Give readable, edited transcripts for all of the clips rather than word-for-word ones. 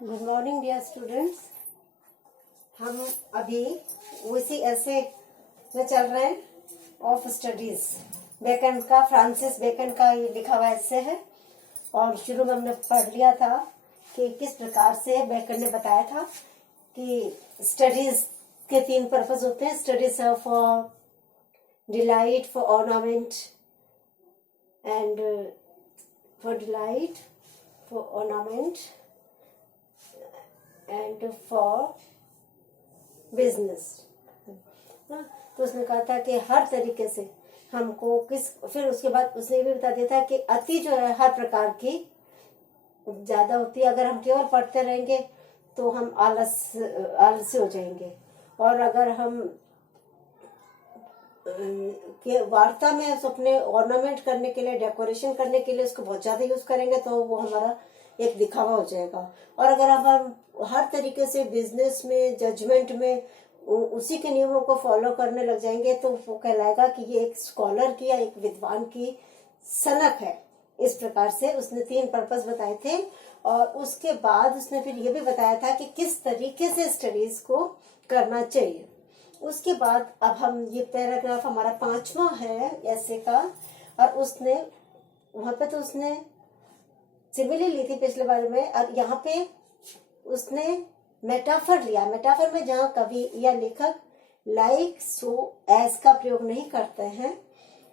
Good morning dear students. हम अभी उसी ऐसे में चल रहे हैं ऑफ स्टडीज। बेकन का, फ्रांसिस बेकन का ये लिखा हुआ ऐसे है। और शुरू में हमने पढ़ लिया था कि किस प्रकार से बेकन ने बताया था कि स्टडीज के 3 पर्पस होते हैं। स्टडीज है for delight, for ornament and for ornament and for business. तो उसने कहा था कि हर तरीके से हमको फिर उसके बाद उसने ये भी बता दिया था कि अति जो है हर प्रकार की ज्यादा होती है। अगर हम केवल पढ़ते रहेंगे तो हम आलसी हो जाएंगे, और अगर हम के वार्ता में अपने ऑर्नामेंट करने के लिए, डेकोरेशन करने के लिए उसको बहुत ज्यादा यूज करेंगे तो वो हमारा एक दिखावा हो जाएगा। और अगर हम हर तरीके से बिजनेस में, जजमेंट में उसी के नियमों को फॉलो करने लग जाएंगे तो वो कहलाएगा कि ये एक स्कॉलर की या एक विद्वान की सनक है। इस प्रकार से उसने 3 पर्पस बताए थे। और उसके बाद उसने फिर ये भी बताया था कि किस तरीके से स्टडीज को करना चाहिए। उसके बाद अब हम ये पैराग्राफ हमारा 5वां है ऐसे का, और उसने वहां पे तो उसने सिमिली ली थी पिछले बार में, और यहाँ पे उसने मेटाफर लिया। मेटाफर में जहाँ कवि या लेखक लाइक, सो, एज का प्रयोग नहीं करते हैं,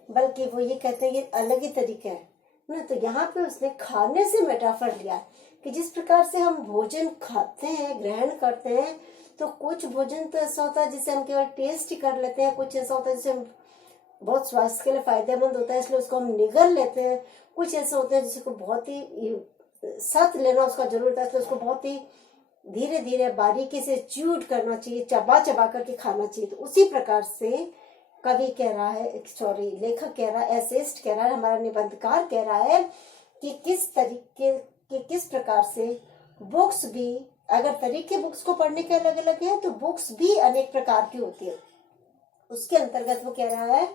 बल्कि वो ये कहते हैं ये अलग ही तरीका है ना। तो यहाँ पे उसने खाने से मेटाफर लिया कि जिस प्रकार से हम भोजन खाते हैं, ग्रहण करते हैं, तो कुछ भोजन तो ऐसा होता है जिसे हम केवल टेस्ट ही कर लेते हैं, कुछ ऐसा होता है जिसे हम बहुत स्वास्थ्य के लिए फायदेमंद होता है इसलिए उसको हम निगल लेते हैं, कुछ ऐसे होते हैं जिसको बहुत ही सख्त लेना उसका जरूरत है, इसलिए उसको बहुत ही धीरे धीरे बारीकी से च्यूड करना चाहिए, चबा चबा करके खाना चाहिए। तो उसी प्रकार से कवि कह रहा है, लेखक कह रहा है, एसेइस्ट कह रहा है, हमारा निबंधकार कह रहा है कि किस प्रकार से बुक्स भी, अगर तरीके बुक्स को पढ़ने के अलग अलग है तो बुक्स भी अनेक प्रकार की होती है। उसके अंतर्गत वो कह रहा है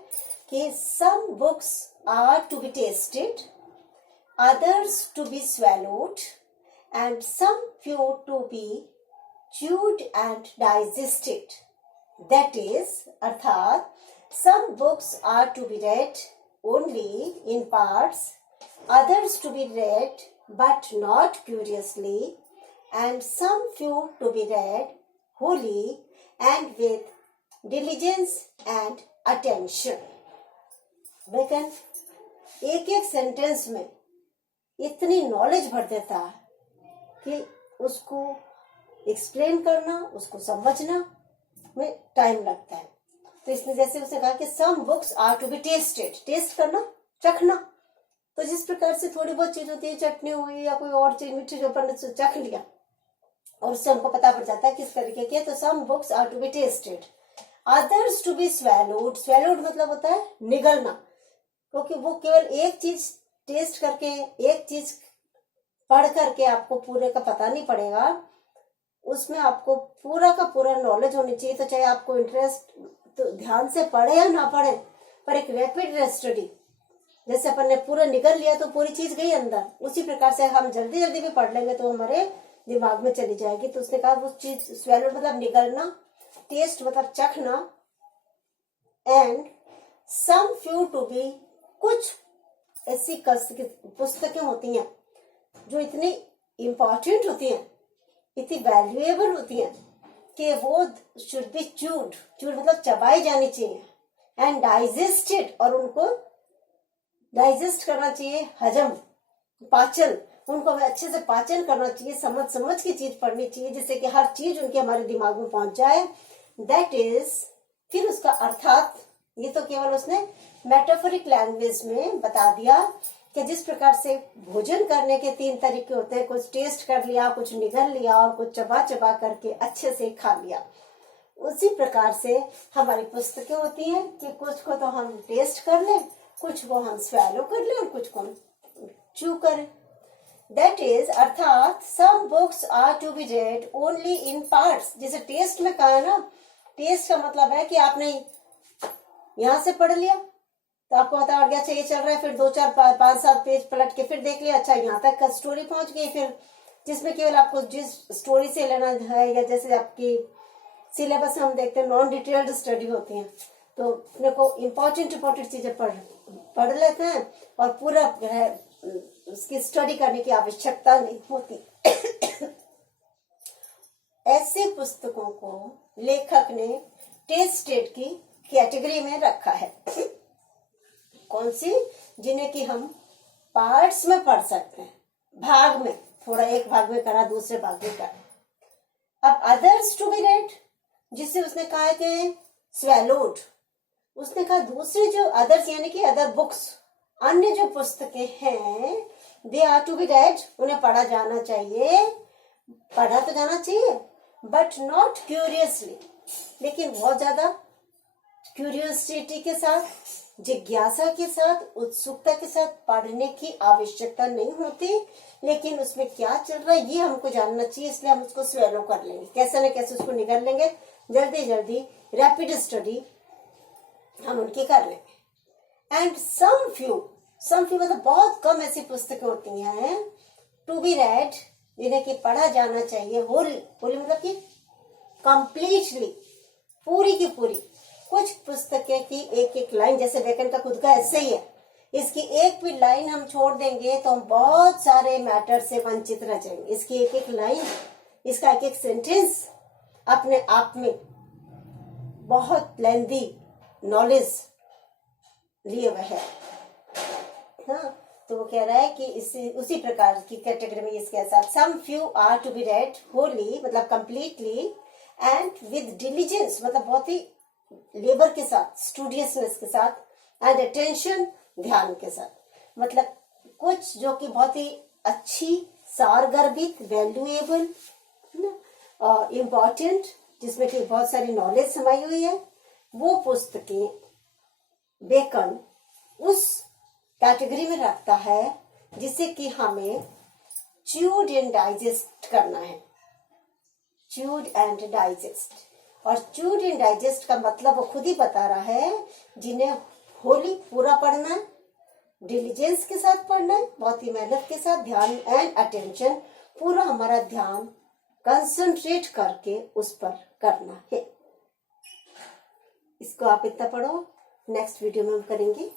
कि some books are to be tasted, others to be swallowed, and some few to be chewed and digested. That is, अर्थात some books are to be read only in parts, others to be read but not curiously, and some few to be read wholly and with diligence and attention. लेकिन एक एक sentence में इतनी knowledge भर देता है कि उसको एक्सप्लेन करना, उसको समझना में टाइम लगता है। तो इसमें जैसे उसने कहा कि some books are to be tasted, taste करना, चखना। तो जिस प्रकार से थोड़ी बहुत चीज होती है, चटनी हुई या कोई और चीज मीठी, जो अपन ने चख लिया और उससे हमको पता पड़ जाता है किस तरीके की है। तो some books are to be tasted, others to be swallowed. Swallowed मतलब होता है निगलना, क्योंकि वो केवल एक चीज टेस्ट करके, एक चीज पढ़ करके आपको पूरे का पता नहीं पड़ेगा, उसमें आपको पूरा का पूरा नॉलेज होनी चाहिए। तो चाहे आपको इंटरेस्ट तो ध्यान से पढ़े या ना पढ़े, पर एक रैपिड स्टडी, जैसे अपन ने पूरा निगल लिया तो पूरी चीज गई अंदर, उसी प्रकार से हम जल्दी जल्दी भी पढ़ लेंगे तो हमारे दिमाग में चली जाएगी। तो उसने कहा वो चीज स्वेलो मतलब निगलना, टेस्ट मतलब चखना, and some few to be, कुछ ऐसी पुस्तकें होती हैं जो इतनी इंपॉर्टेंट होती हैं, इतनी वैल्यूएबल होती हैं कि वो शुड बी च्यूड, च्यूड मतलब चबाई जानी चाहिए, एंड डाइजेस्टेड, और उनको डाइजेस्ट करना चाहिए, हजम, पाचन, उनको अच्छे से पाचन करना चाहिए, समझ समझ की चीज पढ़नी चाहिए जिससे कि हर चीज उनके हमारे दिमाग में पहुंच जाए। दैट इज, फिर उसका अर्थात, ये तो केवल उसने मेटाफोरिक लैंग्वेज में बता दिया कि जिस प्रकार से भोजन करने के 3 तरीके होते हैं, कुछ टेस्ट कर लिया, कुछ निगल लिया, और कुछ चबा चबा करके अच्छे से खा लिया। उसी प्रकार से हमारी पुस्तकें होती हैं कि कुछ को तो हम टेस्ट कर लें, कुछ को हम स्वैलो कर लें, और कुछ को हम च्यू करें। दैट इज, अर्थात some books are to be read only in parts. जैसे टेस्ट में कहा ना, टेस्ट का मतलब है कि आपने यहां से पढ़ लिया तो आपको पता पड़ गया, अच्छा ये चल रहा है, फिर 2 4 5 7 पेज पलट के फिर देख लिया, अच्छा यहाँ तक का स्टोरी पहुंच गई, फिर जिसमें केवल आपको जिस स्टोरी से लेना है, या जैसे आपकी सिलेबस हम देखते हैं नॉन डिटेल्ड स्टडी होती है, तो अपने को इम्पोर्टेंट चीजें पढ़ लेते हैं और पूरा उसकी स्टडी करने की आवश्यकता नहीं होती। ऐसे पुस्तकों को लेखक ने टेस्टेड की कैटेगरी में रखा है। कौन सी? जिन्हें कि हम पार्ट्स में पढ़ सकते हैं, भाग में, थोड़ा एक भाग में करा, दूसरे भाग में करा। अब अदर्स टू बी रेड, जिससे उसने कहा है कि स्वेलोड, उसने कहा दूसरे जो अदर्स यानी कि अदर बुक्स, अन्य जो पुस्तकें हैं, they are to be read, उन्हें पढ़ा जाना चाहिए, पढ़ा तो जाना चाहिए, बट नॉट क्यूरियसली, लेकिन बहुत ज्यादा क्यूरियोसिटी के साथ, जिज्ञासा के साथ, उत्सुकता के साथ पढ़ने की आवश्यकता नहीं होती, लेकिन उसमें क्या चल रहा है ये हमको जानना चाहिए, इसलिए हम उसको स्वेलो कर लेंगे, कैसे न कैसे उसको निकाल लेंगे, जल्दी जल्दी रैपिड स्टडी हम उनकी कर लेंगे। एंड सम फ्यू मतलब बहुत कम ऐसी पुस्तकें होती हैं टू बी रेड, जिन्हें कि पढ़ा जाना चाहिए, होली मतलब कि कंप्लीटली, पूरी की पूरी। कुछ पुस्तकें की एक एक लाइन, जैसे बेकन का खुद का ऐसे ही है, इसकी एक भी लाइन हम छोड़ देंगे तो हम बहुत सारे मैटर से वंचित रह जाएंगे। इसकी एक एक लाइन, इसका एक एक सेंटेंस अपने आप में बहुत लेंदी नॉलेज लिए हुए है। हाँ, तो वो कह रहा है कि उसी प्रकार की कैटेगरी में इसके साथ some few are to be read wholly मतलब कंप्लीटली एंड विद डिलीजेंस मतलब बहुत ही लेबर के साथ, स्टूडियसनेस के साथ, एंड अटेंशन ध्यान के साथ। मतलब कुछ जो कि बहुत ही अच्छी, सारगर्भित, वैल्यूएबल, इम्पोर्टेंट, जिसमें कि बहुत सारी नॉलेज समाई हुई है, वो पुस्तकें बेकन उस कैटेगरी में रखता है जिसे कि हमें च्यूड एंड डाइजेस्ट करना है। च्यूड एंड डाइजेस्ट, और च्यूड एंड डाइजेस्ट का मतलब वो खुद ही बता रहा है, जिन्हें होली पूरा पढ़ना है, डिलीजेंस के साथ पढ़ना है, बहुत ही मेहनत के साथ, ध्यान एंड अटेंशन, पूरा हमारा ध्यान कंसंट्रेट करके उस पर करना है। इसको आप इतना पढ़ो, नेक्स्ट वीडियो में हम करेंगे।